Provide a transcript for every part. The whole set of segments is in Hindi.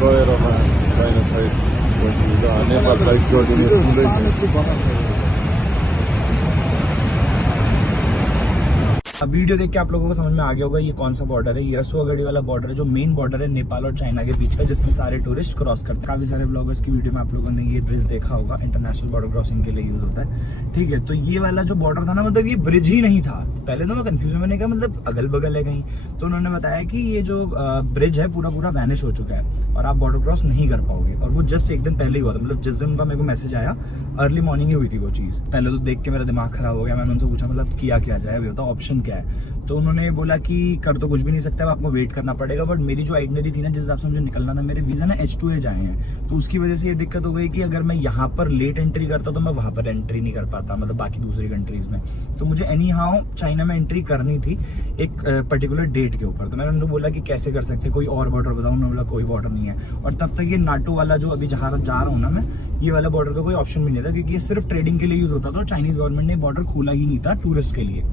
destroyer on China side. Nepal side जोड़ने अब वीडियो देख के आप लोगों को समझ में आ गया होगा ये कौन सा बॉर्डर है। ये रसुआगढ़ी वाला बॉर्डर है जो मेन बॉर्डर है नेपाल और चाइना के बीच का, जिसमें सारे टूरिस्ट क्रॉस करते हैं। काफी सारे ब्लॉगर्स की वीडियो में आप लोगों ने ये ब्रिज देखा होगा, इंटरनेशनल बॉर्डर क्रॉसिंग के लिए यूज होता है। ठीक है, तो ये वाला जो बॉर्डर था ना, मतलब ये ब्रिज ही नहीं था। पहले तो मैं कंफ्यूज, मैंने कहा मतलब अगल बगल है कहीं, तो उन्होंने बताया कि ये जो ब्रिज है पूरा वैनिश हो चुका है और आप बॉर्डर क्रॉस नहीं कर पाओगे। और वो जस्ट एक दिन पहले ही हुआ था, मतलब जिस दिन उनका मेरे को मैसेज आया अर्ली मॉर्निंग ही हुई थी वो चीज। पहले तो देख के मेरा दिमाग खराब हो गया। मैंने उनसे पूछा मतलब किया क्या जाए, अभी होता ऑप्शन क्या है। तो उन्होंने बोला कि कर तो कुछ भी नहीं सकता, आपको वेट करना पड़ेगा। बट मेरी जो आइटनरी थी ना, जिस हिसाब से मुझे निकलना था, मेरे वीजा ना H2A आए हैं, तो उसकी वजह से ये दिक्कत हो गई कि अगर मैं यहाँ पर लेट एंट्री करता तो मैं वहां पर एंट्री नहीं कर पाता, मतलब बाकी दूसरी कंट्रीज में। तो मुझे एनी हाउ चाइना में एंट्री करनी थी एक पर्टिकुलर डेट के ऊपर। तो मैंने उनको बोला कि कैसे कर सकते, कोई और बॉर्डर बताऊँ। उन्होंने बोला कोई बॉर्डर नहीं है। और तब तक ये नाटो वाला जो अभी जहाँ जा रहा हूँ ना मैं, ये वाला बॉर्डर का कोई ऑप्शन भी नहीं था, क्योंकि ये सिर्फ ट्रेडिंग के लिए यूज होता था और चाइनीज गवर्नमेंट ने बॉर्डर खोला ही नहीं था टूरिस्ट के लिए।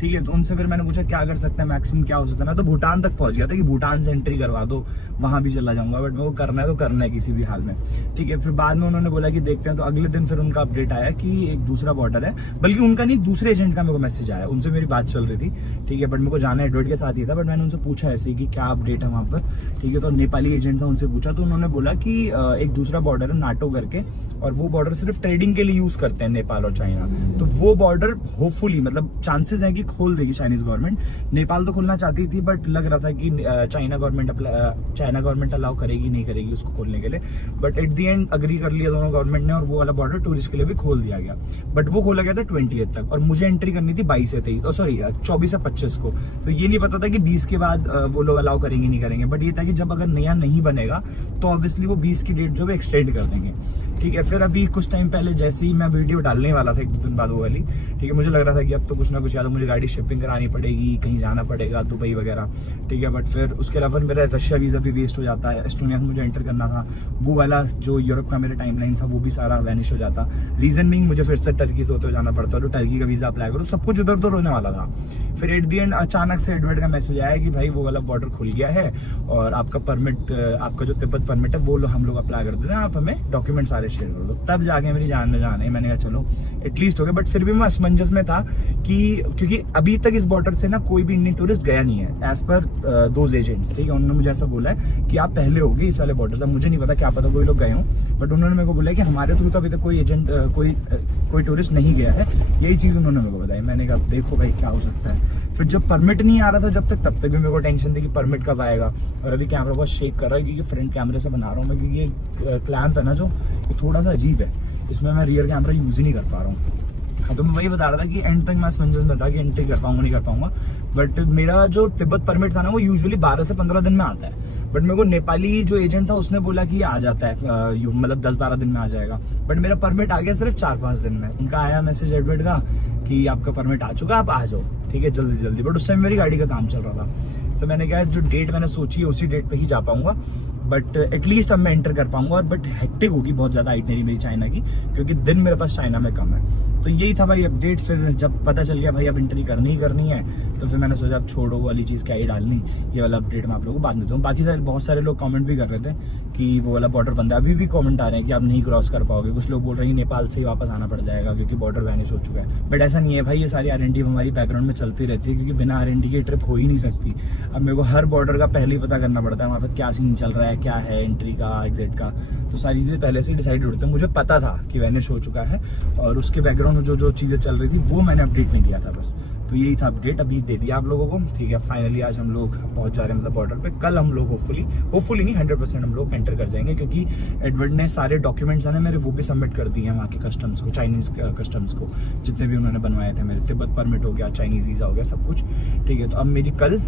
ठीक है, तो उनसे फिर मैंने पूछा क्या कर सकते हैं, मैक्सिमम क्या हो सकता है। मैं तो भूटान तक पहुंच गया था कि भूटान से एंट्री करवा दो, वहां भी चला जाऊंगा, बट मेरे को करना है तो करना है किसी भी हाल में। ठीक है, फिर बाद में उन्होंने बोला कि देखते हैं। तो अगले दिन फिर उनका अपडेट आया कि एक दूसरा बॉर्डर है, बल्कि उनका नहीं, दूसरे एजेंट का मेरे को मैसेज आया। उनसे मेरी बात चल रही थी। ठीक है, बट मेरे को जाना एडवर्ड के साथ ही था। बट मैंने उनसे पूछा ऐसे कि क्या अपडेट है वहां पर। ठीक है, तो नेपाली एजेंट था, उनसे पूछा तो उन्होंने बोला कि एक दूसरा बॉर्डर है नाटो करके, और वो बॉर्डर सिर्फ ट्रेडिंग के लिए यूज करते हैं नेपाल और चाइना। तो वो बॉर्डर होपफुली, मतलब चांसेस है कि खोल देगी चाइनीज गवर्नमेंट। नेपाल तो खोलना चाहती थी, बट लग रहा था कि चाइना गवर्नमेंट अलाउ करेगी नहीं करेगी उसको खोलने के लिए। But at the end agree कर लिया दोनों गवर्नमेंट ने, और वो वाला बॉर्डर टूरिस्ट के लिए भी खोल दिया गया। बट वो खोला गया था 20 तक, और मुझे एंट्री करनी थी 22 से 23, सॉरी 24 से 25 को। तो ये नहीं पता था कि 20 के बाद वो लोग अलाउ करेंगे नहीं करेंगे। बट ये था कि जब अगर नया नहीं बनेगा तो ऑब्वियसली वो 20 की डेट जो है एक्सटेंड कर देंगे। ठीक है, फिर अभी कुछ टाइम पहले जैसे ही मैं वीडियो डालने वाला था, एक दो दिन बाद वो वाली, ठीक है, मुझे लग रहा था कि अब तो कुछ ना कुछ, या तो मुझे गाड़ी शिपिंग करानी पड़ेगी, कहीं जाना पड़ेगा दुबई वगैरह। ठीक है, बट फिर उसके अलावा मेरा रशिया वीजा भी वेस्ट हो जाता है। एस्टोनिया से मुझे एंटर करना था, वो वाला जो यूरोप का मेरा टाइमलाइन था वो भी सारा वैनिश हो जाता। रीजन बीइंग मुझे फिर से टर्की से होते जाना पड़ता, तो टर्की का वीजा अप्लाई करो, सब कुछ इधर उधर होने वाला था। फिर एट दी एंड अचानक से एडवर्ड का मैसेज आया कि भाई वो वाला बॉर्डर खुल गया है और आपका परमिट, आपका जो तिब्बत परमिट है वो हम लोग अप्लाई कर देते हैं, आप हमें डॉक्यूमेंट सारे शेयर कर दो। तब जाके मेरी जान में जान है। मैंने कहा चलो एटलीस्ट हो गया। बट फिर भी मैं असमंजस में था कि क्योंकि अभी तक इस बॉर्डर से ना कोई भी इंडियन टूरिस्ट गया नहीं है एज पर दोज एजेंट्स। ठीक है, उन्होंने मुझे ऐसा बोला है कि आप पहले होगे इस वाले बॉर्डर से। मुझे नहीं पता, क्या पता कोई लोग गए हों, बट उन्होंने मेरे को बोला है कि हमारे थ्रू तो अभी तक कोई एजेंट कोई टूरिस्ट नहीं गया है। यही चीज उन्होंने मेरे को बताई। मैंने कहा देखो भाई क्या हो सकता है। फिर जब परमिट नहीं आ रहा था जब तब तक भी मेरे को टेंशन थी कि परमिट कब आएगा। और अभी कैमरा बहुत शेक कर रहा है क्योंकि फ्रंट कैमरे से बना रहा हूँ मैं, क्योंकि ये क्लैंप है ना जो, ये थोड़ा सा अजीब है, इसमें मैं रियर कैमरा यूज ही नहीं कर पा रहा हूँ। हाँ, तो मैं वही बता रहा था कि एंड तक मैं असमंजस में था कि एंट्री कर पाऊंगा नहीं कर पाऊंगा। बट मेरा जो तिब्बत परमिट था ना, वो यूजुअली 12 से 15 दिन में आता है। बट मेरे को नेपाली जो एजेंट था उसने बोला कि आ जाता है, मतलब 10-12 दिन में आ जाएगा। बट मेरा परमिट आ गया सिर्फ 4-5 दिन में। उनका आया मैसेज एडवर्ड का कि आपका परमिट आ चुका, आप आ जाओ। ठीक है, जल्दी जल्दी। बट उस टाइम मेरी गाड़ी का काम चल रहा था, तो मैंने कहा जो डेट मैंने सोची है उसी डेट पे ही जा पाऊंगा। बट एटलीस्ट अब मैं एंटर कर पाऊंगा। और बट हेक्टिक होगी बहुत ज्यादा आइटनरी मेरी चाइना की, क्योंकि दिन मेरे पास चाइना में कम है। तो यही था भाई अपडेट। फिर जब पता चल गया भाई अब एंट्री करनी ही करनी है, तो फिर मैंने सोचा अब छोड़ो वाली चीज़ क्या ही डालनी, ये वाला अपडेट मैं आप लोगों को बाद में दूँ। बाकी सारे बहुत सारे लोग कमेंट भी कर रहे थे कि वो वाला बॉर्डर बंद है। अभी भी कमेंट आ रहे हैं कि आप नहीं क्रॉस कर पाओगे। कुछ लोग बोल रहे हैं नेपाल से ही वापस आना पड़ जाएगा क्योंकि बॉर्डर वैनिश हो चुका है। बट ऐसा नहीं है भाई, ये सारी R&D हमारी बैकग्राउंड में चलती रहती है, क्योंकि बिना R&D की ट्रिप हो ही नहीं सकती। अब मेरे को हर बॉर्डर का पहले ही पता करना पड़ता है, वहाँ पर क्या सीन चल रहा है, क्या है एंट्री का, एग्जिट का। तो सारी चीज़ें पहले से डिसाइड होती है। मुझे पता था कि वैनिश हो चुका है, और उसके बैकग्राउंड में जो चीज़ें चल रही थी वो मैंने अपडेट नहीं किया था बस। तो यही था अपडेट, अभी दे दिया आप लोगों को। ठीक है, फाइनली आज हम लोग पहुंच जा रहे हैं मतलब बॉर्डर पे। कल हम लोग होपफुली नहीं 100% हम लोग एंटर कर जाएंगे, क्योंकि एडवर्ड ने सारे डॉक्यूमेंट्स है मेरे वो भी सबमिट कर दिए हैं वहाँ के कस्टम्स को, चाइनीज कस्टम्स को, जितने भी उन्होंने बनवाए थे। मेरे तिब्बत परमिट हो गया, चाइनीज वीज़ा हो गया, सब कुछ। ठीक है, तो अब मेरी कल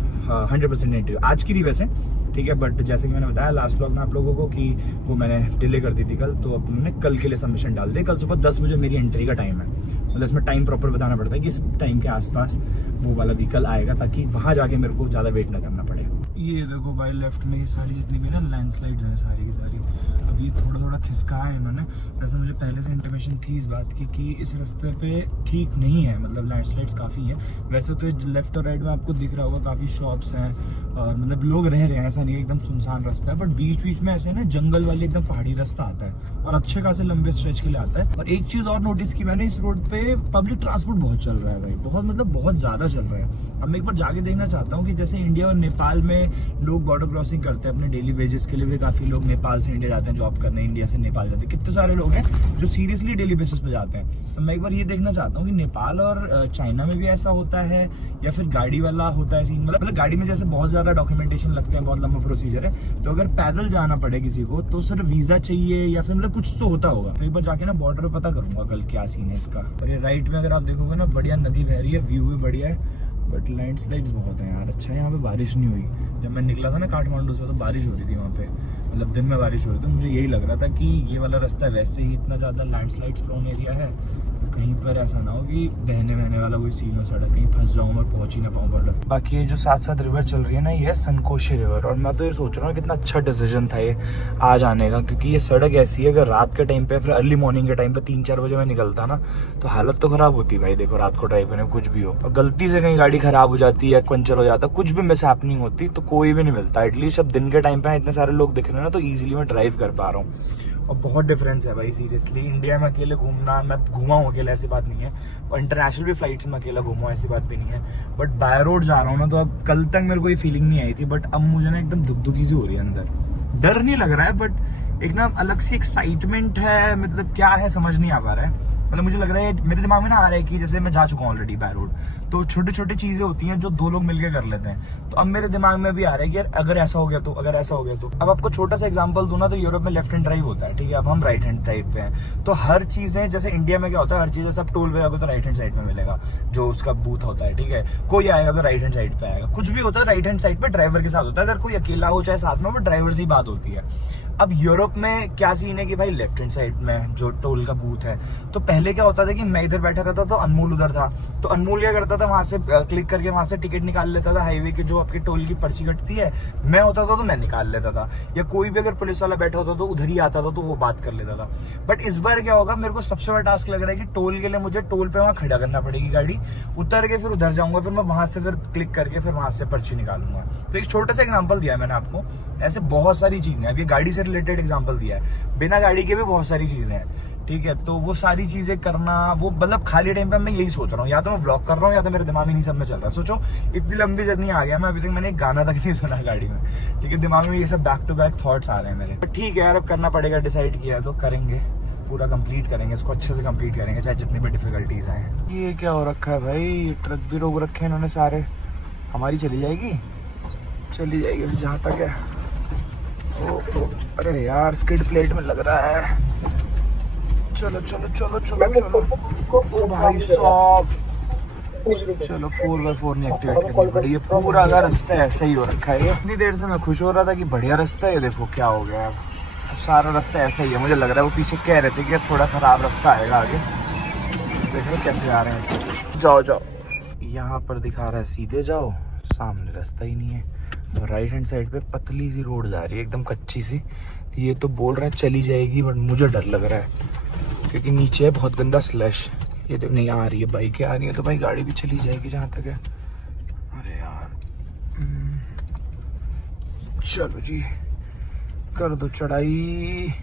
100% एंट्री आज की थी वैसे। ठीक है, बट जैसे कि मैंने बताया लास्ट व्लॉग में आप लोगों को कि वो मैंने डिले कर दी थी कल, तो अब उन्होंने कल के लिए सबमिशन डाल दिया। कल सुबह 10 बजे मेरी एंट्री का टाइम है, मतलब इसमें टाइम प्रॉपर बताना पड़ता है कि इस टाइम के आसपास वो वाला व्हीकल आएगा, ताकि वहाँ जाके मेरे को ज़्यादा वेट ना करना पड़े। ये देखो भाई लेफ्ट में ये सारी जितनी भी ना लैंडस्लाइड्स हैं सारी की सारी, अब ये थोड़ा थोड़ा खिसका है इन्होंने। वैसे मुझे पहले से इंटीमेशन थी इस बात की कि इस रास्ते पे ठीक नहीं है, मतलब लैंडस्लाइड्स काफ़ी हैं। वैसे तो लेफ्ट और राइट में आपको दिख रहा होगा काफ़ी शॉप्स हैं और मतलब लोग रह रहे हैं, ऐसा नहीं है एकदम सुनसान रास्ता है, बट बीच बीच में ऐसे ना जंगल वाले एकदम पहाड़ी रास्ता आता है और अच्छे खासे लंबे स्ट्रेच के लिए आता है। और एक चीज़ और नोटिस की मैंने, इस रोड पे पब्लिक ट्रांसपोर्ट बहुत चल रहा है भाई, बहुत मतलब बहुत ज़्यादा चल रहा है। अब मैं एक बार जाके देखना चाहता हूँ कि जैसे इंडिया और नेपाल में लोग बॉर्डर क्रॉसिंग करते हैं अपने डेली वेजेस के लिए, भी काफ़ी लोग नेपाल से इंडिया जाते हैं जॉब करने, इंडिया से नेपाल जाते हैं, कितने सारे लोग हैं जो सीरियसली डेली बेसिस पे जाते हैं। तो मैं एक बार ये देखना चाहता हूँ कि नेपाल और चाइना में भी ऐसा होता है या फिर गाड़ी वाला होता है सीन, मतलब गाड़ी में जैसे बहुत ज़्यादा डॉक्यूमेंटेशन लगते हैं, बहुत लंबा प्रोसीजर है, तो अगर पैदल जाना पड़े किसी को तो सिर्फ वीज़ा चाहिए या फिर मतलब कुछ तो होता होगा। तो एक बार जाके ना बॉर्डर पे पता करूंगा कल क्या सीन है इसका। और ये राइट में अगर आप देखोगे ना बढ़िया नदी बह रही है, व्यू भी बढ़िया है, बट लैंडस्लाइड्स बहुत हैं यार। अच्छा है यहाँ पे बारिश नहीं हुई, जब मैं निकला था ना काठमांडू से तो बारिश हो रही थी वहाँ पे, मतलब दिन में बारिश हो रही थी। मुझे यही लग रहा था कि ये वाला रास्ता वैसे ही इतना ज़्यादा लैंडस्लाइड्स प्रोन एरिया है, कहीं पर ऐसा ना हो कि बहने बहने वाला कोई सीन हो सड़क, कहीं फंस जाऊँ और पहुँच ही ना पाऊँ बॉर्डर। बाकी ये जो साथ साथ रिवर चल रही है ना, ये है सनकोशी रिवर, और मैं तो ये सोच रहा हूँ कितना अच्छा डिसीजन था ये आज आने का, क्योंकि ये सड़क ऐसी है अगर रात के टाइम पे फिर अर्ली मॉर्निंग के टाइम पे 3-4 बजे मैं निकलता ना तो हालत तो खराब होती भाई। देखो रात को ड्राइव करने में कुछ भी हो, और गलती से कहीं गाड़ी खराब हो जाती है, पंचर हो जाता, कुछ भी मिस हैपनिंग होती तो कोई भी नहीं मिलता। एटलीस्ट अब दिन के टाइम पे इतने सारे लोग दिख रहे हैं ना तो ईजिली मैं ड्राइव कर पा रहा हूँ। और बहुत डिफरेंस है भाई सीरियसली, इंडिया में अकेले घूमना, मैं घूमा हूँ अकेले ऐसी बात नहीं है, और इंटरनेशनल भी फ्लाइट्स में अकेला घूमा हूँ ऐसी बात भी नहीं है, बट बाय रोड जा रहा हूँ ना तो अब कल तक मेरे को ये फीलिंग नहीं आई थी, बट अब मुझे ना एकदम दुखी सी हो रही है अंदर। डर नहीं लग रहा है बट एक ना अलग सी एक्साइटमेंट है, मतलब क्या है समझ नहीं आ पा रहा है। मतलब मुझे लग रहा है मेरे दिमाग में ना आ रहा है कि जैसे मैं जा चुका हूँ ऑलरेडी बाय रोड, तो छोटी छोटी चीजें होती हैं जो दो लोग मिलके कर लेते हैं, तो अब मेरे दिमाग में भी आ रहा है कि यार अगर ऐसा हो गया तो, अगर ऐसा हो गया तो। अब आपको छोटा सा एग्जांपल दूं ना तो यूरोप में लेफ्ट हैंड ड्राइव होता है, ठीक है, अब हम राइट हैंड ड्राइव पे हैं, तो हर चीजें जैसे इंडिया में क्या होता है, हर चीज जैसे आप टोल पे जाओगे तो राइट हैंड साइड में मिलेगा जो उसका बूथ होता है, ठीक है, कोई आएगा तो राइट हैंड साइड पे आएगा, कुछ भी होता है राइट हैंड साइड पे ड्राइवर के साथ होता है, अगर कोई अकेला हो चाहे साथ में, वो ड्राइवर से ही बात होती है। अब यूरोप में क्या सीन है कि भाई लेफ्ट हैंड साइड में जो टोल का बूथ है, तो पहले क्या होता था कि मैं इधर बैठा रहता तो अनमोल उधर था, तो अनमोल क्या करता था वहां से क्लिक करके वहां से टिकट निकाल लेता था, हाईवे के जो आपके टोल की पर्ची कटती है, मैं होता था तो मैं निकाल लेता था, या कोई भी अगर पुलिस वाला बैठा होता तो उधर ही आता था तो वो बात कर लेता था। बट इस बार क्या होगा, मेरे को सबसे बड़ा टास्क लग रहा है कि टोल के लिए मुझे टोल पे वहां खड़ा करना पड़ेगी गाड़ी, उतर के फिर उधर जाऊंगा, फिर मैं वहां से फिर क्लिक करके फिर वहां से पर्ची निकालूंगा। तो एक छोटा सा एग्जाम्पल दिया है मैंने आपको, ऐसे बहुत सारी चीजें, अब ये गाड़ी से रिलेटेड एग्जाम्पल दिया है, बिना गाड़ी के भी बहुत सारी चीजें हैं, ठीक है। तो वो सारी चीजें करना, वो मतलब खाली टाइम पे मैं यही सोच रहा हूँ, या तो मैं व्लॉग कर रहा हूँ या तो मेरे दिमाग में नहीं सब में चल रहा है। सोचो इतनी लंबी जर्नी आ गया मैं, अभी तक मैंने एक गाना तक नहीं सुना गाड़ी में, ठीक है, दिमाग में ये सब बैक टू बैक थॉट्स आ रहे हैं मेरे। बट ठीक है यार, अब करना पड़ेगा, डिसाइड किया तो करेंगे, पूरा कंप्लीट करेंगे इसको, अच्छे से कंप्लीट करेंगे चाहे जितनी भी डिफिकल्टीज आए। ये क्या हो रखा है भाई, ट्रक भी रोक रखे हैं इन्होंने सारे, हमारी चली जाएगी जहाँ तक है। अरे यार स्किड प्लेट में लग रहा है, चलो चलो चलो चलो चलो, ओ भाई साहब, चलो 4x4 नहीं एक्टिवेट करनी पड़ी, ये पूरा का रास्ता ऐसा ही हो रखा है। इतनी देर से मैं खुश हो रहा था कि बढ़िया रास्ता है, देखो क्या हो गया, अब सारा रास्ता ऐसा ही है। मुझे लग रहा है वो पीछे कह रहे थे कि थोड़ा खराब रास्ता आएगा आगे, देख लो कैसे आ रहे हैं। जाओ जाओ, यहाँ पर दिखा रहा है सीधे जाओ, सामने रास्ता ही नहीं है, और राइट हैंड साइड पे पतली सी रोड जा रही है एकदम कच्ची सी, ये तो बोल रहे हैं चली जाएगी, बट मुझे डर लग रहा है क्योंकि नीचे है बहुत गंदा स्लैश। ये तो नहीं आ रही है, बाइकें आ रही है तो भाई गाड़ी भी चली जाएगी जहाँ तक है। अरे यार चलो जी कर दो चढ़ाई।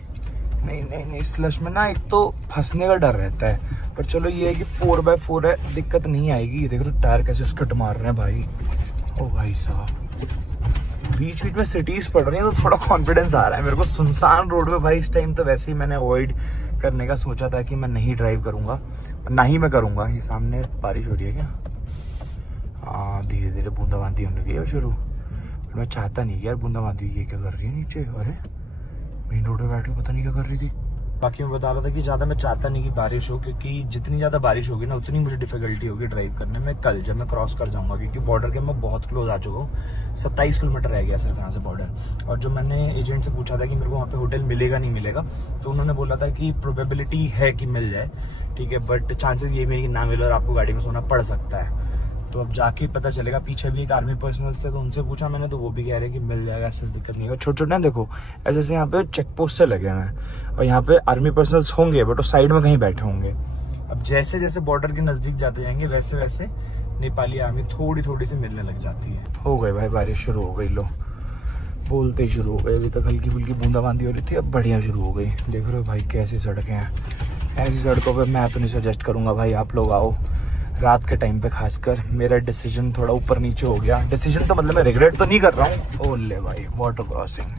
नहीं नहीं नहीं, स्लश में ना एक तो फंसने का डर रहता है, पर चलो ये है कि 4x4 है, दिक्कत नहीं आएगी। ये देखो तो टायर कैसे स्कट मार रहे हैं भाई, ओ भाई साहब, बीच बीच में सिटीज पड़ रही है तो थोड़ा कॉन्फिडेंस आ रहा है मेरे को। सुनसान रोड पे भाई इस टाइम तो वैसे ही मैंने अवॉइड करने का सोचा था कि मैं नहीं ड्राइव करूंगा, ना ही मैं करूंगा। ये सामने बारिश हो रही है क्या? हाँ धीरे धीरे बूंदाबांदी होने लगी है शुरू, पर मैं चाहता नहीं कि यार बूंदाबांदी। ये क्या कर रही है नीचे? अरे मेन रोड पे बैठ के पता नहीं क्या कर रही थी। बाकी मैं बता रहा था कि ज़्यादा मैं चाहता नहीं कि बारिश हो, क्योंकि जितनी ज़्यादा बारिश होगी ना उतनी मुझे डिफिकल्टी होगी ड्राइव करने में कल जब मैं क्रॉस कर जाऊंगा, क्योंकि बॉर्डर के मैं बहुत क्लोज आ चुका हूँ। 27 किलोमीटर रह गया सिर्फ यहाँ से बॉर्डर। और जो मैंने एजेंट से पूछा था कि मेरे को वहाँ पे होटल मिलेगा नहीं मिलेगा, तो उन्होंने बोला था कि प्रोबेबिलिटी है कि मिल जाए, ठीक है, बट चांसेस ये भी है कि ना मिले और आपको गाड़ी में सोना पड़ सकता है। तो अब जाके पता चलेगा। पीछे भी एक आर्मी पर्सनल्स थे तो उनसे पूछा मैंने, तो वो भी कह रहे कि मिल जाएगा, ऐसे दिक्कत नहीं है। छोटे छोटे ना देखो ऐसे ऐसे यहाँ पे चेक पोस्ट से लगे हैं और यहाँ पे आर्मी पर्सनल्स होंगे बट वो साइड में कहीं बैठे होंगे। अब जैसे जैसे बॉर्डर के नजदीक जाते जाएंगे वैसे वैसे नेपाली आर्मी थोड़ी थोड़ी सी मिलने लग जाती है। हो गए भाई, बारिश शुरू हो गई, लो बोलते ही शुरू हो गए। अभी तक हल्की फुल्की बूंदाबांदी हो रही थी, अब बढ़िया शुरू हो गई। देख रहे हो भाई कैसी सड़कें हैं। ऐसी सड़कों पे मैं तो नहीं सजेस्ट करूंगा भाई, आप लोग आओ रात के टाइम पे खासकर। मेरा डिसीजन थोड़ा ऊपर नीचे हो गया। डिसीजन तो मतलब मैं रिग्रेट तो नहीं कर रहा हूँ। ओले भाई वाटर क्रॉसिंग,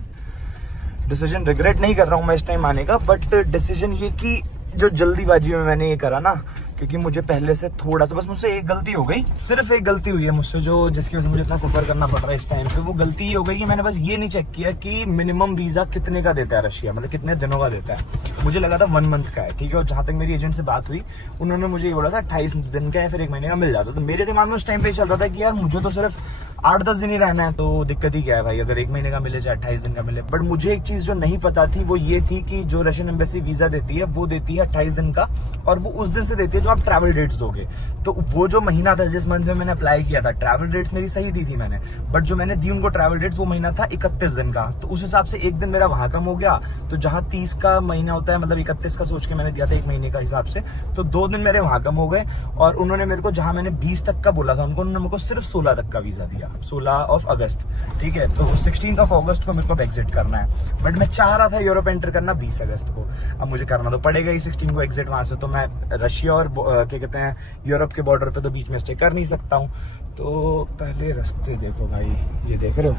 डिसीजन रिग्रेट नहीं कर रहा हूँ मैं इस टाइम आने का, बट डिसीजन ये कि जो जल्दीबाजी में मैंने ये करा ना, क्योंकि मुझे पहले से थोड़ा सा, बस मुझसे एक गलती हो गई, सिर्फ एक गलती हुई है मुझसे जो जिसकी वजह से मुझे इतना सफर करना पड़ रहा है इस टाइम पे। वो गलती ये हो गई कि मैंने बस ये नहीं चेक किया कि मिनिमम वीजा कितने का देता है रशिया, मतलब कितने दिनों का देता है। मुझे लगा था 1 मंथ का है, ठीक है। और जहां तक मेरी एजेंट से बात हुई उन्होंने मुझे ये बोला था 28 दिन का या फिर 1 महीने का मिल जाता। तो मेरे दिमाग में उस टाइम पे चल रहा था कि यार मुझे तो सिर्फ 8-10 दिन ही रहना है, तो दिक्कत ही क्या है भाई, अगर 1 महीने का मिले चाहे 28 दिन का मिले। बट मुझे एक चीज जो नहीं पता थी वो ये थी कि जो रशियन एम्बेसी वीजा देती है वो देती है 28 दिन का, और वो उस दिन से देती है जो आप ट्रैवल डेट्स दोगे। तो वो जो महीना था जिस मंथ में मैंने अप्लाई किया था, ट्रैवल डेट्स मेरी सही दी थी मैंने, बट जो मैंने दी उनको ट्रैवल डेट्स वो महीना था 31 दिन का। तो उस हिसाब से 1 दिन मेरा वहां कम हो गया। तो जहां 30 का महीना होता है, मतलब 31 का सोच के मैंने दिया था 1 महीने का हिसाब से, तो 2 दिन मेरे वहां कम हो गए। और उन्होंने मेरे को, जहां मैंने 20 तक का बोला था उनको, उन्होंने मेरे को सिर्फ 16 तक का वीजा दिया, 16 अगस्त, ठीक है। तो 16 अगस्त को मेरे को एग्जिट करना है, बट मैं चाह रहा था यूरोप एंटर करना 20 अगस्त को। अब मुझे करना तो पड़ेगा ही 16 को एग्जिट वहां से, तो मैं रशिया और क्या कहते हैं यूरोप के बॉर्डर पे तो बीच में स्टे कर नहीं सकता हूँ। तो पहले रास्ते देखो भाई, ये देख रहे हो,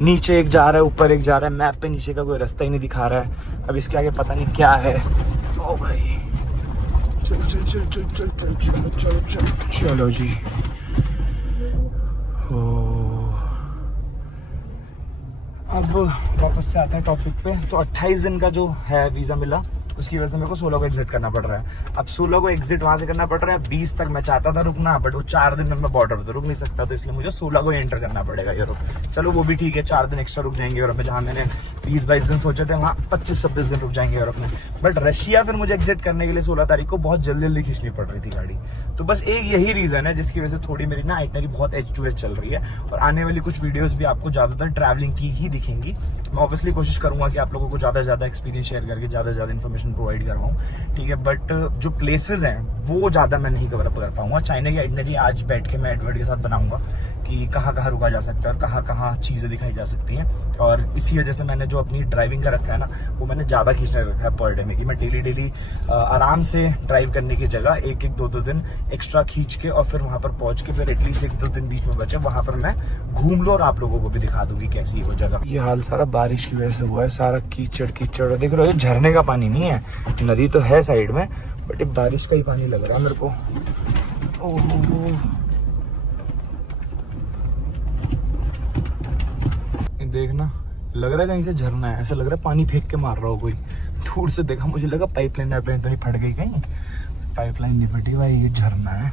नीचे एक जा रहा है ऊपर एक जा रहा है, मैप पे नीचे का कोई रास्ता ही नहीं दिखा रहा है। अब इसके आगे पता नहीं क्या है। ओ भाई चलो चल चल चल चल चल चलो चलो चलो चलो जी। अब वापस से आते हैं टॉपिक पे। तो 28 दिन का जो है वीजा मिला, उसकी वजह से मेरे को 16 को एग्जिट करना पड़ रहा है। अब 16 को एग्जिट वहां से करना पड़ रहा है। 20 तक मैं चाहता था रुकना, बट वो 4 दिन में मैं बॉर्डर पे तो रुक नहीं सकता, तो इसलिए मुझे 16 को एंटर करना पड़ेगा यूरोप। चलो वो भी ठीक है, 4 दिन एक्स्ट्रा रुक जाएंगे यूरोप में। जहां मैंने 20-22 दिन सोचे थे वहां 25-26 दिन रुक जाएंगे यूरोप में। बट रशिया फिर मुझे एग्जिट करने के लिए 16 तारीख को बहुत जल्दी जल्दी खींचनी पड़ रही थी गाड़ी। तो बस एक यही रीजन है जिसकी वजह से थोड़ी मेरी ना आइटनरी बहुत H2H चल रही है। और आने वाली कुछ वीडियोस भी आपको ज्यादातर ट्रैवलिंग की ही दिखेंगी। मैं ऑब्वियसली कोशिश करूंगा कि आप लोगों को ज्यादा से ज्यादा एक्सपीरियंस शेयर करके ज्यादा से ज्यादा इन्फॉर्मेशन प्रोवाइड करवाऊं, ठीक है। बट जो प्लेसेस हैं वो ज्यादा मैं नहीं कवर अप कर पाऊंगा। चाइना की आइटनरी आज बैठ के मैं एडवर्ड के साथ बनाऊंगा कि कहाँ कहाँ रुका जा सकता है और कहाँ कहाँ चीजें दिखाई जा सकती हैं। और इसी वजह से मैंने जो अपनी ड्राइविंग का रखा है ना, वो मैंने ज्यादा खींचने रखा है पर डे में, कि मैं डेली आराम से ड्राइव करने की जगह 1-2 दिन एक्स्ट्रा खींच के और फिर वहां पर पहुंच के फिर एटलीस्ट 1-2 दिन बीच में बचे, वहां पर मैं घूम लूं और आप लोगों को भी दिखा दूंगी कैसी है वो जगह। ये हाल सारा बारिश की वजह से हुआ है, सारा कीचड़ कीचड़। देख रहे हो, ये झरने का पानी नहीं है, नदी तो है साइड में, बट ये बारिश का ही पानी लग रहा है मेरे को। देखना, लग रहा है कहीं से झरना है, ऐसा लग रहा है पानी फेंक के मार रहा हो कोई। दूर से देखा मुझे लगा पाइपलाइन तो नहीं फट गई कहीं, पाइपलाइन नहीं फटी भाई, ये झरना है।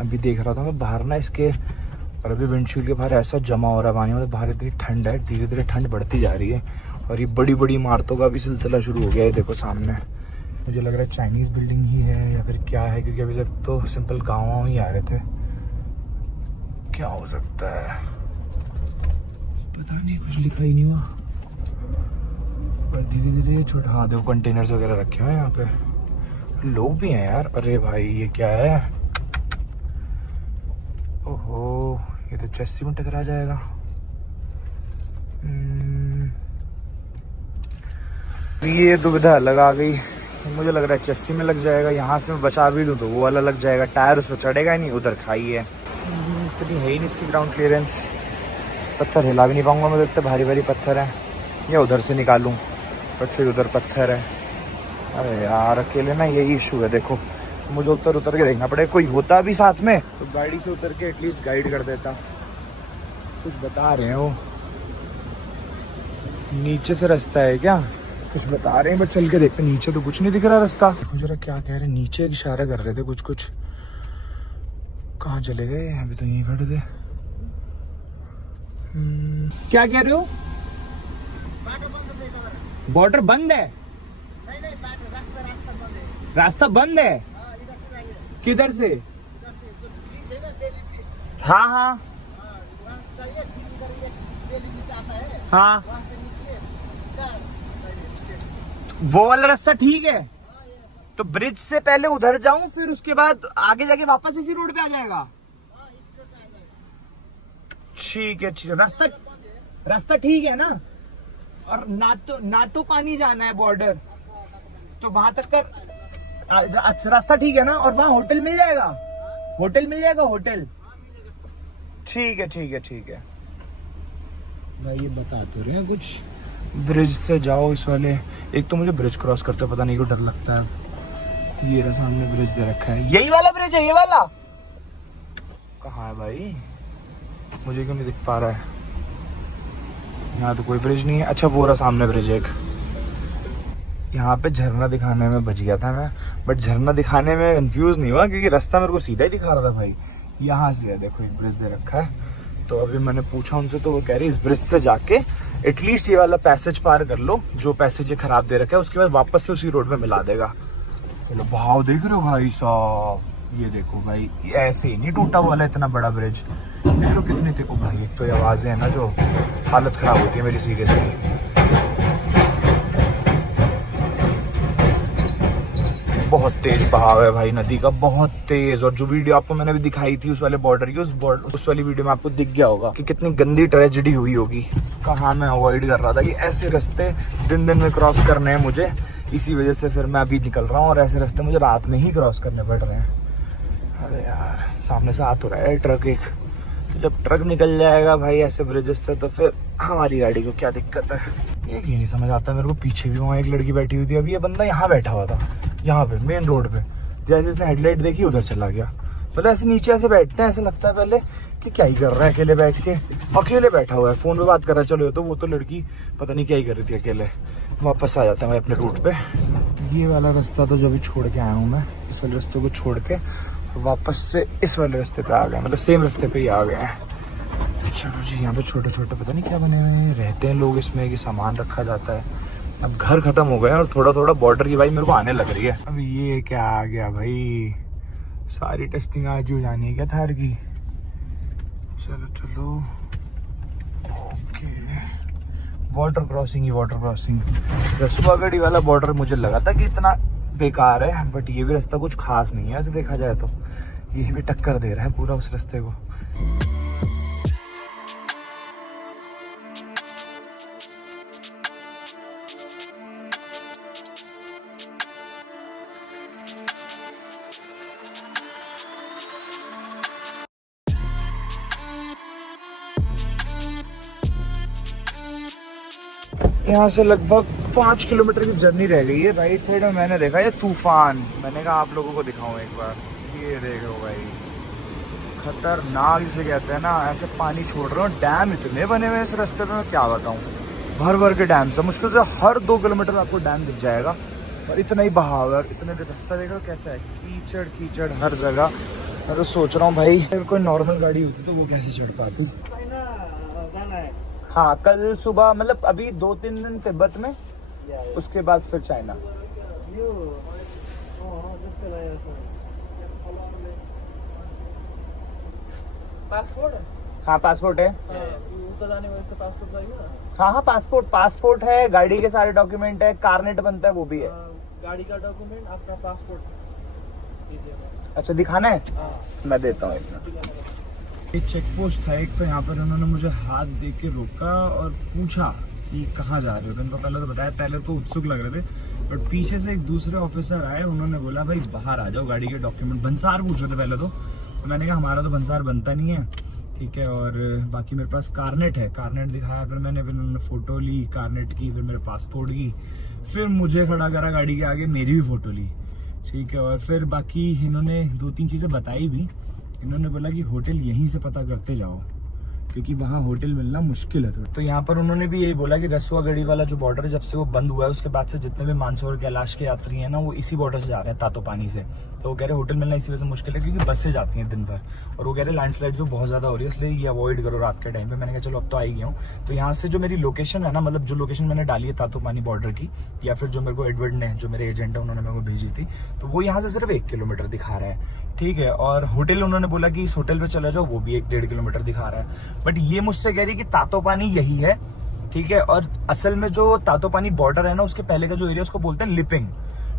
अभी देख रहा था मैं बाहर ना इसके, और अभी विंडशील्ड के बाहर ऐसा जमा हो रहा है पानी, मतलब बाहर इतनी ठंड है, धीरे धीरे ठंड बढ़ती जा रही है। और ये बड़ी बड़ी इमारतों का भी सिलसिला शुरू हो गया है। देखो सामने, मुझे लग रहा है चाइनीज बिल्डिंग ही है या फिर क्या है, क्योंकि अभी तक तो सिंपल गाँव ही आ रहे थे। क्या हो सकता है पता नहीं, कुछ लिखा ही नहीं हुआ। और धीरे धीरे छोटा, हाँ देखो कंटेनर्स वगैरह रखे हुए हैं यहाँ पे, लोग भी हैं यार। अरे भाई ये क्या है, ओहो ये तो चेस्सी में टकरा जाएगा। ये दुविधा अलग आ गई, मुझे लग रहा है चेस्सी में लग जाएगा। यहाँ से मैं बचा भी लूँ तो वो वाला लग जाएगा, टायर उस पर चढ़ेगा ही नहीं, उधर खाई है, इतनी है ही नहीं इसकी ग्राउंड क्लियरेंस। पत्थर हिला भी नहीं पाऊंगा मैं, इतने भारी भारी पत्थर हैं, या उधर से निकालूं बट फिर उधर पत्थर है। अरे यार अकेले ना यही इशू है। देखो मुझे उतर के देखना पड़ेगा, कोई होता भी साथ में तो गाड़ी से उतर के एटलीस्ट गाइड कर देता। कुछ बता रहे हैं वो, नीचे से रास्ता है क्या, कुछ बता रहे हैं, बट चल के देखते। नीचे तो कुछ नहीं दिख रहा रास्ता। जरा क्या कह रहे हैं, नीचे एक इशारा कर रहे थे कुछ। कहाँ चले गए, अभी तो यहीं खड़े थे। क्या कह रहे हो, बॉर्डर बंद है? नहीं, रास्ता बंद है। किधर से? हाँ हाँ हाँ, वो वाला रास्ता ठीक है। तो ब्रिज से पहले उधर जाऊं, फिर उसके बाद आगे जाके वापस इसी रोड पे आ जाएगा। ठीक है ठीक है, रास्ता ठीक है ना। और ना तो पानी जाना है बॉर्डर, तो वहां तक का अच्छा रास्ता ठीक है ना। और वहां होटल मिल जाएगा, होटल। ठीक है भाई, ये बता तो रहे हैं कुछ। ब्रिज से जाओ इस वाले, एक तो मुझे ब्रिज क्रॉस करते पता नहीं क्यों डर लगता है। ये रहा सामने ब्रिज दे रखा है, यही वाला ब्रिज है, ये वाला। कहाँ है भाई, मुझे क्यों नहीं दिख पा रहा है? यहाँ तो कोई ब्रिज नहीं है। अच्छा वो रहा सामने ब्रिज एक। यहाँ पे झरना दिखाने में बच गया था मैं, बट झरना दिखाने में कंफ्यूज नहीं हुआ क्योंकि रास्ता मेरे को सीधा ही दिखा रहा था भाई। यहाँ से है, देखो एक ब्रिज दे रखा है। तो अभी मैंने पूछा उनसे, तो वो कह रही इस ब्रिज से जाके एटलीस्ट ये वाला पैसेज पार कर लो, जो पैसेज खराब दे रखा है, उसके बाद वापस से उसी रोड में मिला देगा। चलो भाव देख रहे हो भाई साहब, ये देखो भाई, ऐसे ही नहीं टूटा वाला इतना बड़ा ब्रिज। देख लो कितने देखो भाई, एक तो ये आवाजें है ना जो हालत खराब होती है मेरी सीरियसली। बहुत तेज बहाव है भाई नदी का, बहुत तेज। और जो वीडियो आपको मैंने भी दिखाई थी उस वाले बॉर्डर की, उस वाली वीडियो में आपको दिख गया होगा कि कितनी गंदी ट्रेजेडी हुई होगी। कहाँ मैं अवॉइड कर रहा था कि ऐसे रास्ते दिन में क्रॉस करने हैं मुझे, इसी वजह से फिर मैं अभी निकल रहा हूँ। और ऐसे रास्ते मुझे रात में ही क्रॉस करने पड़ रहे हैं। अरे यार सामने से आ तो रहा है ट्रक एक, तो जब ट्रक निकल जाएगा भाई ऐसे ब्रिजेस से, तो फिर हमारी गाड़ी को क्या दिक्कत है। एक ही नहीं समझ आता मेरे को, पीछे भी वहाँ एक लड़की बैठी हुई थी, अभी ये बंदा यहाँ बैठा हुआ था, यहाँ पे मेन रोड पे। जैसे इसने हेडलाइट देखी उधर चला गया। मतलब ऐसे नीचे ऐसे बैठते हैं, ऐसा लगता है पहले कि क्या ही कर रहा है, अकेले बैठ के, अकेले बैठा हुआ है, फोन पे बात कर रहा है। चलो तो वो तो लड़की पता नहीं क्या ही कर रही थी अकेले। वापस आ जाता है मैं अपने रूट पे। ये वाला रास्ता तो जब भी छोड़ के आया हूँ मैं, इस वाले रास्ते को छोड़ के वापस से इस वाले रास्ते पे आ गए, मतलब सेम रास्ते पे ही आ गए हैं। चलो जी, यहाँ पे छोटे छोटे पता नहीं क्या बने हुए हैं, रहते हैं लोग इसमें कि सामान रखा जाता है। अब घर खत्म हो गए और थोड़ा थोड़ा बॉर्डर की भाई मेरे को आने लग रही है। अब ये क्या आ गया भाई, सारी टेस्टिंग आज ही हो जानी है क्या थार की। चलो ओके, वाटर क्रॉसिंग ही वाटर क्रॉसिंग। रसूआगढ़ी वाला बॉर्डर मुझे लगा था कि इतना बेकार है, बट ये भी रास्ता कुछ खास नहीं है ऐसे देखा जाए तो। ये भी टक्कर दे रहा है पूरा उस रास्ते को। यहाँ से लगभग 5 किलोमीटर की जर्नी रह गई है। राइट साइड में मैंने देखा ये तूफान, मैंने कहा आप लोगों को दिखाऊं एक बार। ये देखो भाई, खतरनाक जिसे कहते हैं ना, ऐसे पानी छोड़ रहे हो। डैम इतने बने हुए इस रास्ते पे, मैं क्या बताऊं, भर के डैम से मुश्किल से हर 2 किलोमीटर आपको डैम दिख जाएगा। और इतना ही बहाव है, और इतने रास्ता देखो कैसा है, कीचड़ हर जगह। मैं तो सोच रहा हूँ भाई अगर कोई नॉर्मल गाड़ी होती तो वो कैसे चढ़ पाती। हाँ कल सुबह, मतलब अभी 2-3 दिन तिब्बत में, उसके बाद फिर चाइना। पासपोर्ट है? हाँ पासपोर्ट है। जाने में इसका पासपोर्ट चाहिए ना? हाँ पासपोर्ट है, गाड़ी के सारे डॉक्यूमेंट है, कारनेट बनता है वो भी है। गाड़ी का डॉक्यूमेंट, आपका पासपोर्ट दीजिए। अच्छा दिखाना है? हाँ मैं देता हूँ एक चेक पोस्ट था एक, तो यहाँ पर उन्होंने मुझे हाथ दे के रोका और पूछा कि कहाँ जा रहे हो। उनको पहले तो बताया, पहले तो उत्सुक लग रहे थे, बट पीछे से एक दूसरे ऑफिसर आए, उन्होंने बोला भाई बाहर आ जाओ, गाड़ी के डॉक्यूमेंट। भंसार पूछ रहे थे पहले तो मैंने कहा हमारा तो भंसार बनता नहीं है, ठीक है, और बाकी मेरे पास कारनेट है। कारनेट दिखाया, फिर उन्होंने फ़ोटो ली कारनेट की, फिर मेरे पासपोर्ट की, फिर मुझे खड़ा करा गाड़ी के आगे, मेरी भी फ़ोटो ली, ठीक है। और फिर बाकी इन्होंने 2-3 चीज़ें बताई भी। इन्होंने बोला कि होटल यहीं से पता करते जाओ, क्योंकि वहाँ होटल मिलना मुश्किल है थोड़ा। तो यहाँ पर उन्होंने भी यही बोला कि रसूआगढ़ी वाला जो बॉर्डर है, जब से वो बंद हुआ है उसके बाद से जितने भी मानसरोवर कैलाश के यात्री हैं ना, वो इसी बॉर्डर से जा रहे हैं, तातोपानी से। तो वो कह रहे होटल मिलना इसी वजह से मुश्किल है क्योंकि बसें जाती हैं दिन भर, और वो कह रहे लैंडस्लाइड जो बहुत ज़्यादा हो रही है, इसलिए ये अवॉइड करो रात के टाइम पे। मैंने कहा चलो अब तो आ ही गया हूँ। तो यहाँ से जो मेरी लोकेशन है ना, मतलब जो लोकेशन मैंने डाली है तातोपानी बॉर्डर की, या फिर जो मेरे को एडवर्ड ने, जो मेरे एजेंट है, उन्होंने मेरे को भेजी थी, तो वो यहाँ से सिर्फ 1 किलोमीटर दिखा रहा है। ठीक है। और होटल उन्होंने बोला कि इस होटल पे चले जाओ, वो भी 1-1.5 किलोमीटर दिखा रहा है। बट ये मुझसे कह रही कि तातोपानी यही है, ठीक है। और असल में जो तातोपानी बॉर्डर है ना, उसके पहले का जो एरिया उसको बोलते हैं लिपिंग,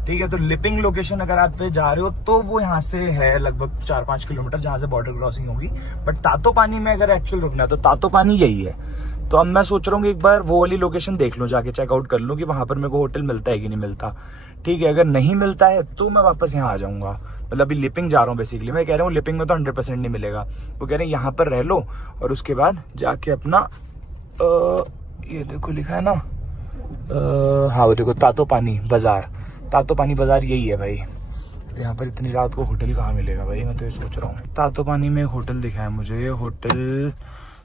ठीक है। तो लिपिंग लोकेशन अगर आप पे जा रहे हो तो वो यहाँ से है लगभग 4-5 किलोमीटर जहाँ से बॉर्डर क्रॉसिंग होगी। बट तातोपानी में अगर एक्चुअल रुकना है तो तातोपानी यही है। तो अब मैं सोच रहा हूँ कि एक बार वो वाली लोकेशन देख लूँ, जाके चेकआउट कर लूँ कि वहां पर मेरे को होटल मिलता है कि नहीं मिलता, ठीक है। अगर नहीं मिलता है तो मैं वापस यहाँ आ जाऊंगा। मतलब अभी लिपिंग जा रहा हूँ बेसिकली। मैं कह रहा हूँ लिपिंग में तो 100% नहीं मिलेगा। वो कह रहे हैं यहाँ पर रह लो और उसके बाद जाके अपना ये देखो लिखा है ना, हाँ वो देखो तातोपानी बाजार, तातोपानी बाजार यही है भाई। यहाँ पर इतनी रात को होटल कहाँ मिलेगा भाई, मैं तो ये सोच रहा हूँ। तातोपानी में होटल दिखा है मुझे, ये होटल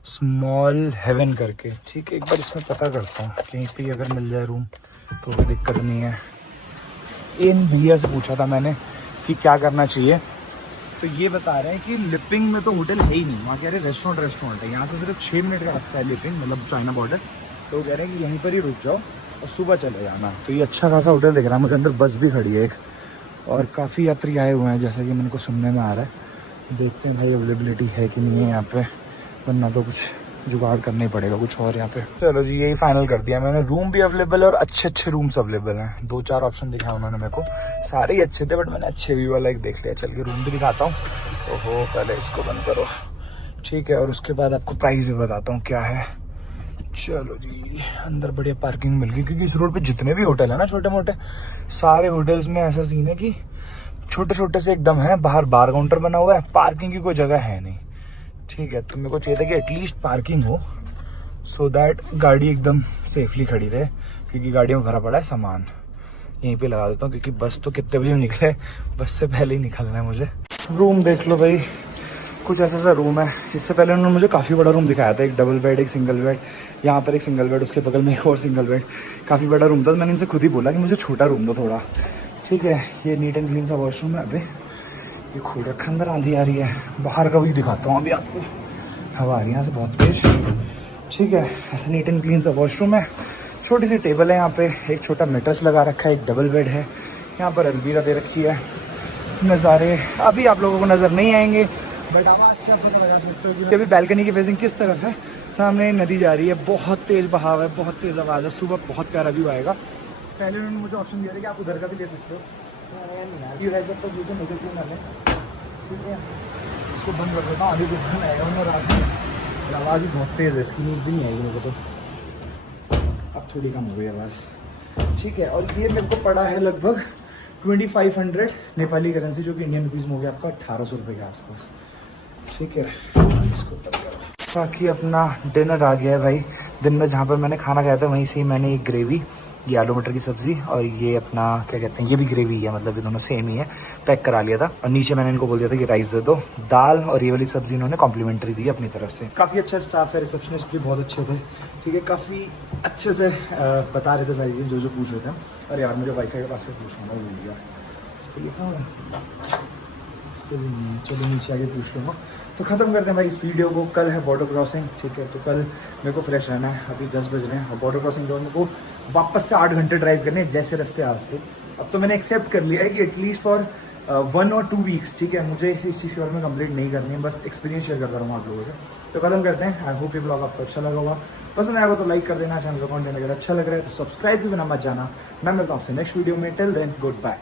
स्मॉल हेवन करके, ठीक है। एक बार इसमें पता करता हूँ कहीं पे अगर मिल जाए रूम तो कोई दिक्कत नहीं है। इन भैया से पूछा था मैंने कि क्या करना चाहिए, तो ये बता रहे हैं कि लिपिंग में तो होटल है ही नहीं। वहाँ कह रहे हैं रेस्टोरेंट है, यहाँ से सिर्फ 6 मिनट का रास्ता है लिपिंग, मतलब चाइना बॉर्डर। तो कह रहे हैं कि यहीं पर ही रुक जाओ और सुबह चले जाना। तो ये अच्छा खासा होटल दिख रहा है मुझे। अंदर बस भी खड़ी है एक, और काफ़ी यात्री आए हुए हैं जैसा कि मेरे को सुनने में आ रहा है। देखते हैं भाई अवेलेबिलिटी है कि नहीं है यहाँ पे, वरना तो कुछ जुगाड़ करना ही पड़ेगा कुछ और यहाँ पे। चलो जी यही फाइनल कर दिया मैंने। रूम भी अवेलेबल है और अच्छे रूम्स अवेलेबल हैं। 2-4 ऑप्शन दिखाया उन्होंने मेरे को, सारे ही अच्छे थे, बट मैंने अच्छे व्यू वाला एक देख लिया। चल के रूम भी दिखाता हूँ। ओहो पहले इसको बंद करो, ठीक है। और उसके बाद आपको प्राइस भी बताता हूँ क्या है। चलो जी अंदर बढ़िया पार्किंग मिल गई, क्योंकि इस रोड पे जितने भी होटल है ना छोटे मोटे, सारे होटल्स में ऐसा सीन है कि छोटे छोटे से एकदम है। बाहर बार काउंटर बना हुआ है, पार्किंग की कोई जगह है नहीं, ठीक है। तो मेरे को चाहिए था कि एटलीस्ट पार्किंग हो, सो दैट गाड़ी एकदम सेफली खड़ी रहे, क्योंकि गाड़ी में भरा पड़ा है सामान। यहीं पे लगा देता हूँ, क्योंकि बस तो कितने बजे निकले, बस से पहले ही निकलना है मुझे। रूम देख लो भाई, कुछ ऐसा रूम है। इससे पहले उन्होंने मुझे काफ़ी बड़ा रूम दिखाया था, एक डबल बेड, एक सिंगल बेड, यहाँ पर एक सिंगल बेड, उसके बगल में एक और सिंगल बेड। काफ़ी बड़ा रूम था। तो मैंने इनसे खुद ही बोला कि मुझे छोटा रूम दो थोड़ा, ठीक है। ये नीट एंड क्लीन सा वॉशरूम है। अभी ये खोल रखा, अंदर आंधी आ रही है। बाहर का भी दिखाता हूँ अभी आपको, हवा आ रही है यहाँ से बहुत तेज, ठीक है। ऐसा नीट एंड क्लीन सा वॉशरूम है। छोटी सी टेबल है यहाँ पे, एक छोटा मैट्रेस लगा रखा है, एक डबल बेड है, यहाँ पर अलमीरा दे रखी है। नज़ारे अभी आप लोगों को नज़र नहीं आएंगे, बट आवाज़ से आप पता लगा सकते हो कि अभी बैल्कनी की फेसिंग किस तरफ है। सामने नदी जा रही है, बहुत तेज़ बहाव है, बहुत तेज़ आवाज़ है। सुबह बहुत प्यारा व्यू आएगा। पहले उन्होंने मुझे ऑप्शन दिया था कि आप उधर का भी ले सकते हो, ठीक है। इसको बंद कर देता हूँ, अभी तूफान आएगा उन्हें रात में। आवाज़ भी बहुत तेज़ है इसकी, नींद भी नहीं आएगी मेरे को। तो अब थोड़ी कम हो गई आवाज़, ठीक है। और ये मेरे को पड़ा है लगभग 2500 नेपाली करेंसी, जो कि इंडियन रुपीज़ में हो गया आपका 1800 रुपये के आसपास, ठीक है। इसको बाकी अपना डिनर आ गया है भाई। दिन में जहाँ पर मैंने खाना खाया था वहीं से ही मैंने एक ग्रेवी, ये आलू मटर की सब्ज़ी, और ये अपना क्या कहते हैं, ये भी ग्रेवी है, मतलब ये दोनों सेम ही है, पैक करा लिया था। और नीचे मैंने इनको बोल दिया था कि राइस दे दो, दाल और ये वाली सब्ज़ी इन्होंने कॉम्प्लीमेंट्री दी अपनी तरफ से। काफ़ी अच्छा स्टाफ है, रिसेप्शनिस्ट भी बहुत अच्छे थे, ठीक है। काफ़ी अच्छे से बता रहे थे सारी चीज़ जो पूछ रहे थे। और यार मुझे वाईफाई के पास से पूछना था, भूल गया। इस पर लिखा हुआ है, इस पर भी नहीं है। चलो नीचे आगे पूछ लूँगा। तो ख़त्म करते हैं भाई इस वीडियो को। कल है बॉर्डर क्रॉसिंग, ठीक है। तो कल मेरे को फ्रेश रहना है। अभी 10 बज रहे हैं और बॉर्डर क्रॉसिंग जो मेरे को वापस से 8 घंटे ड्राइव करने हैं, जैसे रास्ते आज थे। अब तो मैंने एक्सेप्ट कर लिया है कि एटलीस्ट फॉर 1 और 2 वीक्स, ठीक है, मुझे इस चीज़ के बारे में कंप्लीट नहीं करनी है। बस एक्सपीरियंस शेयर करता रहूँगा आप लोगों से। तो खत्म करते हैं। आई होप ये ब्लॉग आपको अच्छा लगा होगा। पसंद आएगा तो लाइक कर देना, चैनल का कंटेंट अगर अच्छा लग रहा है तो सब्सक्राइब भी करना मत जाना। मैं मिलता हूँ आपसे नेक्स्ट वीडियो में। Till then good bye.